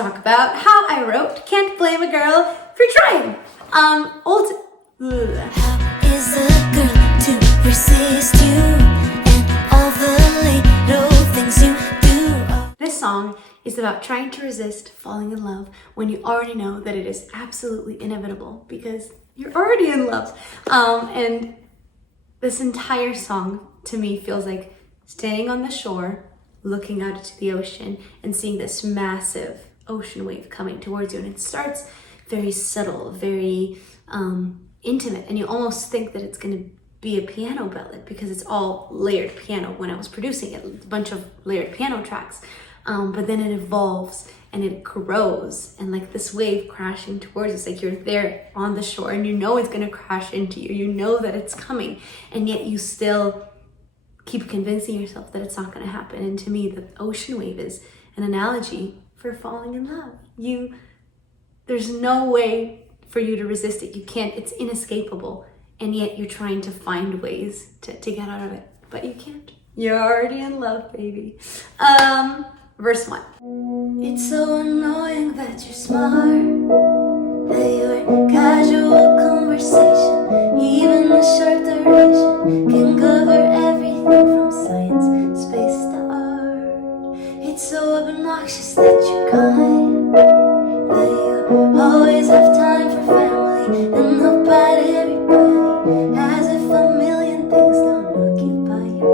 talk about how I wrote Can't Blame a Girl for Trying. How is a girl to resist you and all the little things you do? This song is about trying to resist falling in love when you already know that it is absolutely inevitable because you're already in love. And this entire song to me feels like standing on the shore, looking out into the ocean and seeing this massive ocean wave coming towards you. And it starts very subtle, very intimate, and you almost think that it's going to be a piano ballad because it's all layered piano when I was producing it, a bunch of layered piano tracks. But then it evolves and it grows, and like this wave crashing towards us, like you're there on the shore and you know it's going to crash into you, you know that it's coming, and yet you still keep convincing yourself that it's not going to happen. And to me, the ocean wave is an analogy for falling in love. There's no way for you to resist it. You can't, it's inescapable. And yet you're trying to find ways to get out of it, but you can't. You're already in love, baby. Verse 1. It's so annoying that you're smart, that your casual conversation, even the short duration, can cover everything from science, space to art. It's so obnoxious that you're kind, that you always have time for family and nobody, everybody, as if a million things don't occupy your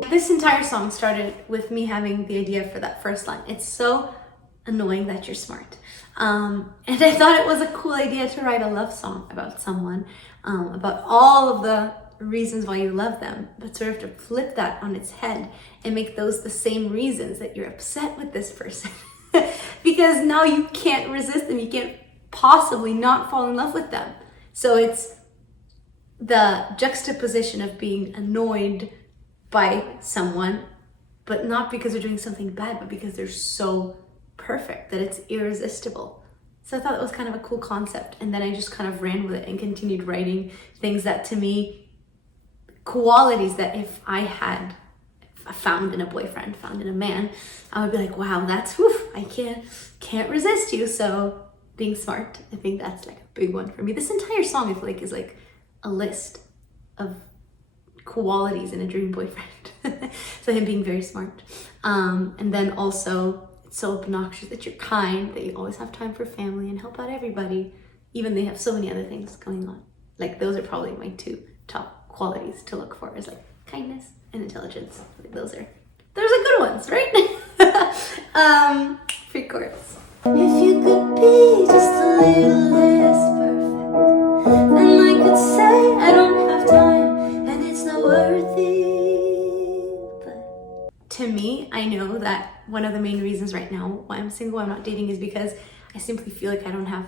mind. This entire song started with me having the idea for that first line. It's so annoying that you're smart. And I thought it was a cool idea to write a love song about someone, about all of the reasons why you love them, but sort of to flip that on its head and make those the same reasons that you're upset with this person. Because now you can't resist them. You can't possibly not fall in love with them. So it's the juxtaposition of being annoyed by someone, but not because they're doing something bad, but because they're so perfect that it's irresistible. So I thought that was kind of a cool concept. And then I just kind of ran with it and continued writing things that, to me, qualities that if I had found in a boyfriend, found in a man, I would be like, wow, that's, I can't resist you. So being smart, I think that's like a big one for me. This entire song, I feel like, is like a list of qualities in a dream boyfriend. So him being very smart. And then also, it's so obnoxious that you're kind, that you always have time for family and help out everybody, even they have so many other things going on. Like, those are probably my two top qualities to look for, is like kindness and intelligence. Like, those are good ones, right? Free chorus. If you could be just a little less perfect, then I could say I don't have time and it's not worth it. But to me, I know that one of the main reasons right now why I'm single, I'm not dating, is because I simply feel like I don't have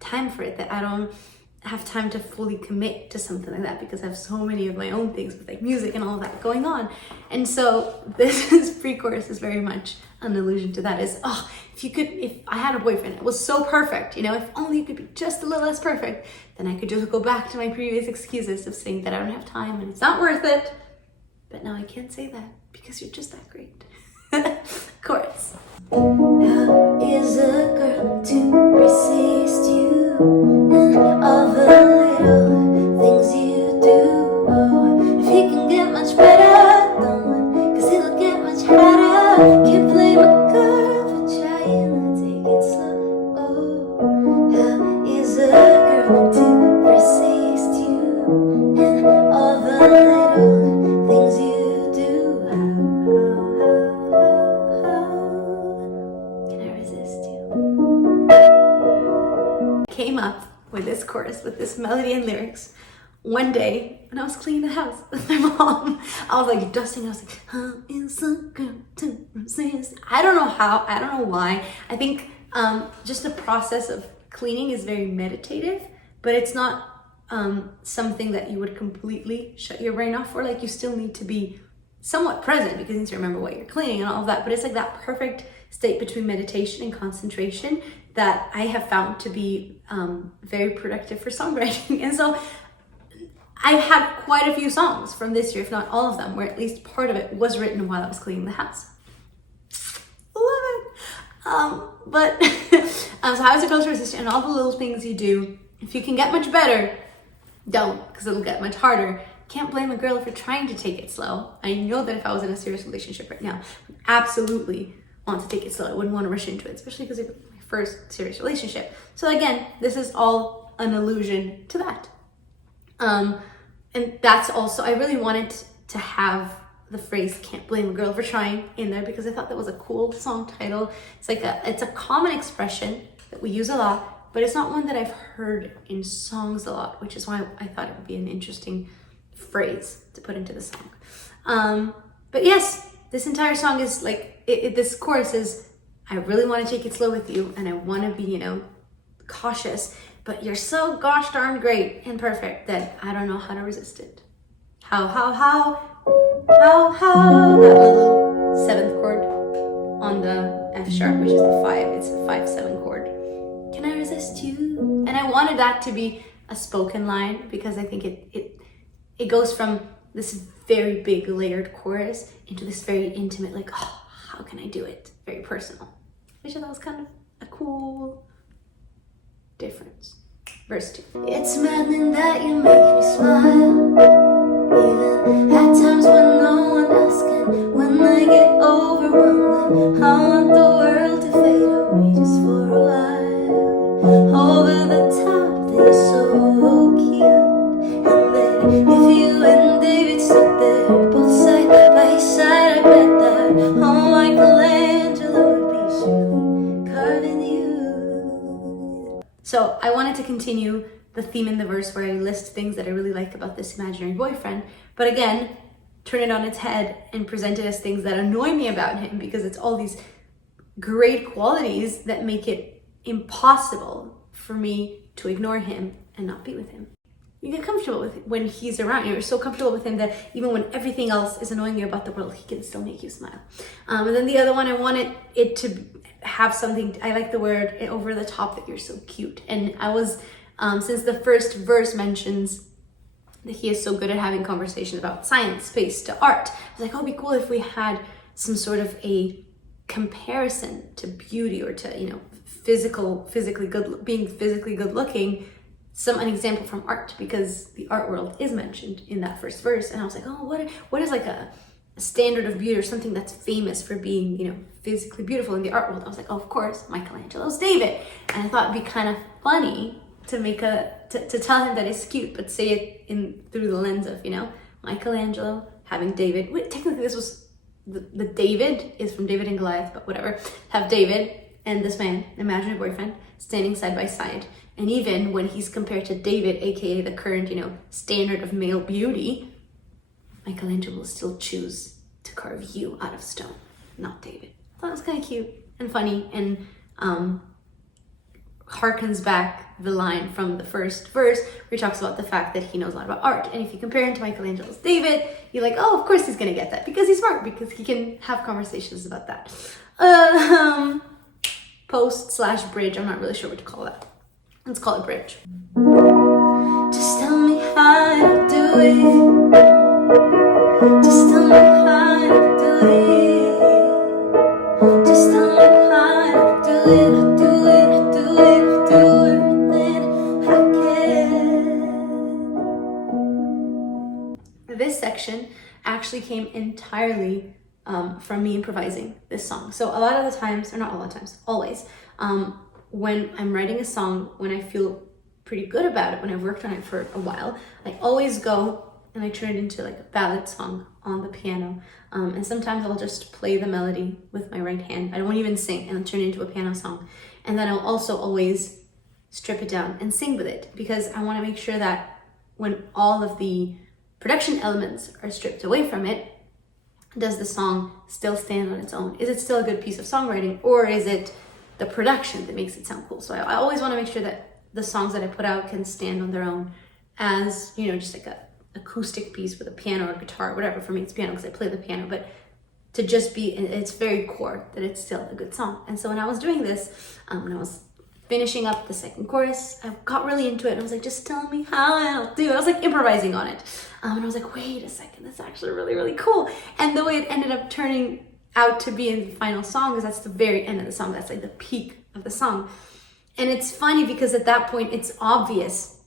time for it, that I don't have time to fully commit to something like that because I have so many of my own things with like music and all that going on. And so this pre-chorus is very much an allusion to that, is, if I had a boyfriend, it was so perfect, if only it could be just a little less perfect, then I could just go back to my previous excuses of saying that I don't have time and it's not worth it. But now I can't say that because you're just that great. Chorus. how is a girl to resist you and all the little things you do? Oh, if he can get much better, don't, cause it'll get much harder. Can't blame a girl for trying to take it slow. Oh, how is a girl to resist you and all the little things you do? How can I resist you? Came up with this chorus, with this melody and lyrics, one day when I was cleaning the house with my mom. I was like dusting, I was like, how is a girl to resist? I don't know how, I don't know why. I think just the process of cleaning is very meditative, but it's not something that you would completely shut your brain off for. Like, you still need to be somewhat present because you need to remember what you're cleaning and all of that, but it's like that perfect state between meditation and concentration that I have found to be very productive for songwriting. And so I've had quite a few songs from this year, if not all of them, where at least part of it was written while I was cleaning the house. Love it. But so how is it culture resistant? And all the little things you do, if you can get much better, don't, because it'll get much harder. Can't blame a girl for trying to take it slow. I know that if I was in a serious relationship right now, I absolutely want to take it slow. I wouldn't want to rush into it, especially because it's my first serious relationship. So again, this is all an allusion to that. And that's also, I really wanted to have the phrase "can't blame a girl for trying" in there because I thought that was a cool song title. It's a common expression that we use a lot, but it's not one that I've heard in songs a lot, which is why I thought it would be an interesting phrase to put into the song. But yes, this entire song is like, this chorus is, I really want to take it slow with you, and I want to be, cautious, but you're so gosh darn great and perfect that I don't know how to resist it. How, that little seventh chord on the F sharp, which is the 5, it's a 5/7 chord. Can I resist you? And I wanted that to be a spoken line because I think it goes from this very big layered chorus into this very intimate, like, oh, how can I do it? Very personal. Which I thought was kind of a cool difference. Verse 2. It's maddening that you make me smile, even at times when no one else can. When I get overwhelmed, I want the world to fade away just for a while. Over the top, they're so cute. And then if you and David stood there, both side by side, I bet that oh, Michelangelo would be surely carving you. So I wanted to continue the theme in the verse where I list things that I really like about this imaginary boyfriend, but again, turn it on its head and present it as things that annoy me about him, because it's all these great qualities that make it impossible for me to ignore him and not be with him. You get comfortable with it when he's around. You're so comfortable with him that even when everything else is annoying you about the world, he can still make you smile. And then the other one, I wanted it to have something, I like the word over the top, that you're so cute. And I was, since the first verse mentions that he is so good at having conversations about science, space to art, I was like, oh, it'd be cool if we had some sort of a comparison to beauty or to, physically good, being physically good looking, an example from art, because the art world is mentioned in that first verse. And I was like, oh, what is like a standard of beauty or something that's famous for being, physically beautiful in the art world? I was like, oh, of course, Michelangelo's David. And I thought it'd be kind of funny to make to tell him that it's cute, but say it through the lens of, Michelangelo having David. Wait, technically this was the David is from David and Goliath, but whatever. Have David and this man, imaginary boyfriend, standing side by side. And even when he's compared to David, aka the current, standard of male beauty, Michelangelo will still choose to carve you out of stone, not David. I thought it was kind of cute and funny, and harkens back the line from the first verse where he talks about the fact that he knows a lot about art. And if you compare him to Michelangelo's David, you're like, oh, of course he's gonna get that, because he's smart, because he can have conversations about that. Post/bridge, I'm not really sure what to call that. Let's call it bridge. Just tell me how to do it. Just tell me how to do it. Just tell me how to do it. Do it, do it, do it, then I can. This section actually came entirely from me improvising this song. So a lot of the times, or not a lot of times, always, when I'm writing a song, when I feel pretty good about it, when I've worked on it for a while, I always go and I turn it into like a ballad song on the piano. And sometimes I'll just play the melody with my right hand. I won't even sing, and I'll turn it into a piano song. And then I'll also always strip it down and sing with it, because I want to make sure that when all of the production elements are stripped away from it, does the song still stand on its own? Is it still a good piece of songwriting, or is it the production that makes it sound cool? So I always want to make sure that the songs that I put out can stand on their own as, just like a acoustic piece with a piano or guitar, whatever. For me, it's piano because I play the piano, but to just be, it's very core that it's still a good song. And so when I was doing this, when I was finishing up the second chorus, I got really into it, and I was like, just tell me how I'll do it. I was like improvising on it. And I was like, wait a second, that's actually really, really cool. And the way it ended up turning out to be in the final song, because that's the very end of the song. That's like the peak of the song. And it's funny because at that point, it's obvious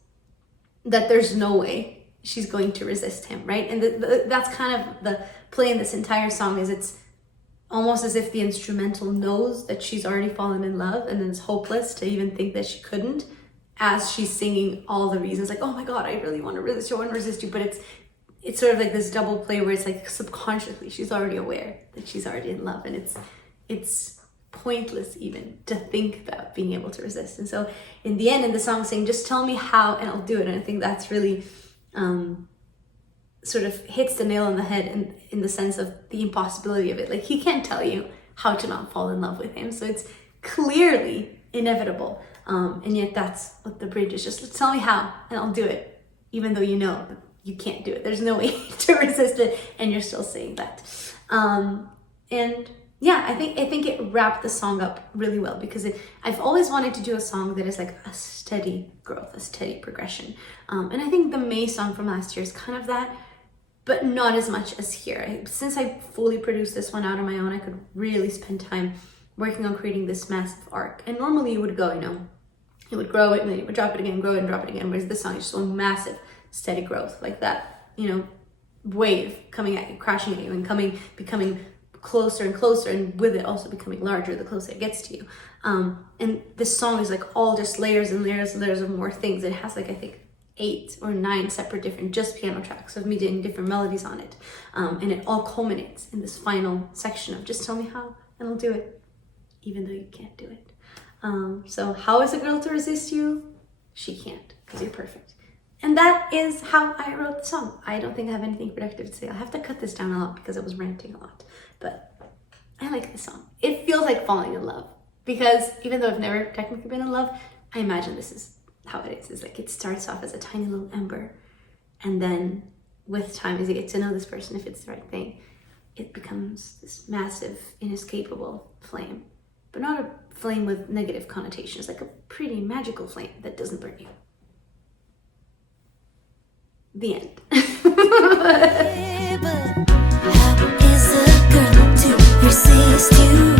that there's no way she's going to resist him, right? And that's kind of the play in this entire song, is it's almost as if the instrumental knows that she's already fallen in love, and then it's hopeless to even think that she couldn't, as she's singing all the reasons, like, oh my God, I really want to resist you, I want to resist you. But it's sort of like this double play where it's like subconsciously she's already aware that she's already in love, and it's pointless even to think about being able to resist. And so in the end, in the song, saying, just tell me how and I'll do it. And I think that's really sort of hits the nail on the head in the sense of the impossibility of it. Like, he can't tell you how to not fall in love with him, so it's clearly inevitable, and yet that's what the bridge is. Just tell me how and I'll do it, even though you know that you can't do it. There's no way to resist it, and you're still saying that. And yeah, I think it wrapped the song up really well, because I've always wanted to do a song that is like a steady growth, a steady progression. And I think the May song from last year is kind of that, but not as much as here. Since I fully produced this one out on my own, I could really spend time working on creating this massive arc. And normally you would go, you would grow it and then you would drop it again, grow it and drop it again. Whereas this song is just one massive, steady growth, like that, wave coming at you, crashing at you, and becoming closer and closer, and with it also becoming larger the closer it gets to you. And this song is like all just layers and layers and layers of more things. It has like, I think, 8 or 9 separate different just piano tracks of me doing different melodies on it. And it all culminates in this final section of just tell me how and I'll do it, even though you can't do it. So how is a girl to resist you? She can't, because you're perfect. And that is how I wrote the song. I don't think I have anything productive to say. I'll have to cut this down a lot because I was ranting a lot. But I like this song. It feels like falling in love, because even though I've never technically been in love, I imagine this is how it is. It's like it starts off as a tiny little ember, and then with time, as you get to know this person, if it's the right thing, it becomes this massive, inescapable flame. But not a flame with negative connotations, like a pretty magical flame that doesn't burn you. The end. How is a girl to resist you?